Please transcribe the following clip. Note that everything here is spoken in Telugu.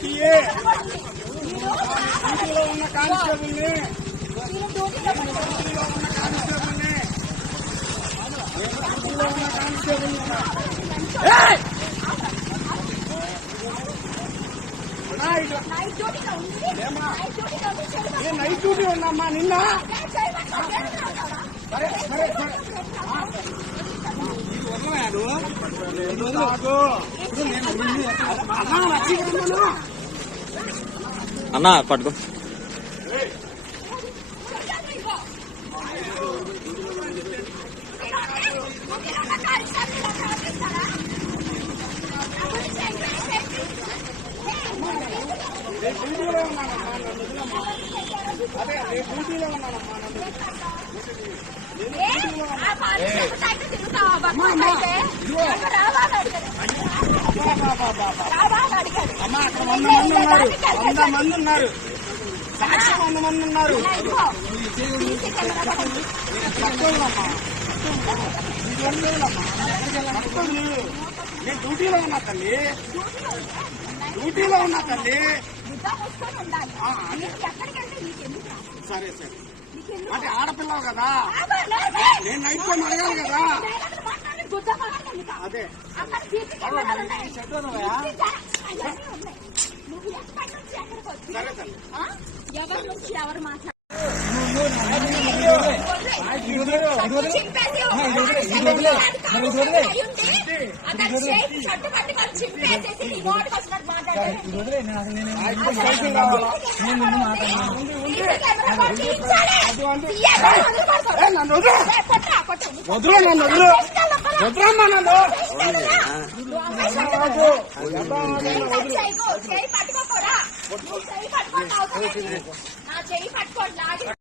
డ్యూటీలో ఉన్న కానిస్టేబుల్ని నైట్ డ్యూటీ ఉందమ్మా నిన్న. అన్నా పట్టుకో. డ్యూటీలో ఉన్నానమ్మా, అదే డ్యూటీలో ఉన్నానమ్మా. అమ్మా అక్కడ 100 మంది ఉన్నారు, సాక్షి 100 మంది ఉన్నారు. నేను డ్యూటీలో ఉన్నా తల్లి, డ్యూటీలో ఉన్నా తల్లి. సరే సరే, అంటే ఆడపిల్లవు కదా, నేను నైట్ టైం అడగాలి కదా. అదే సరే తల్లి. ఎవరి నుంచి ఎవరు మాట్లాడారు? వదులు నన్ను, వదులమ్మా నన్ను. చెయ్యి పట్టుకోరా, చెయ్యి పట్టుకోండి.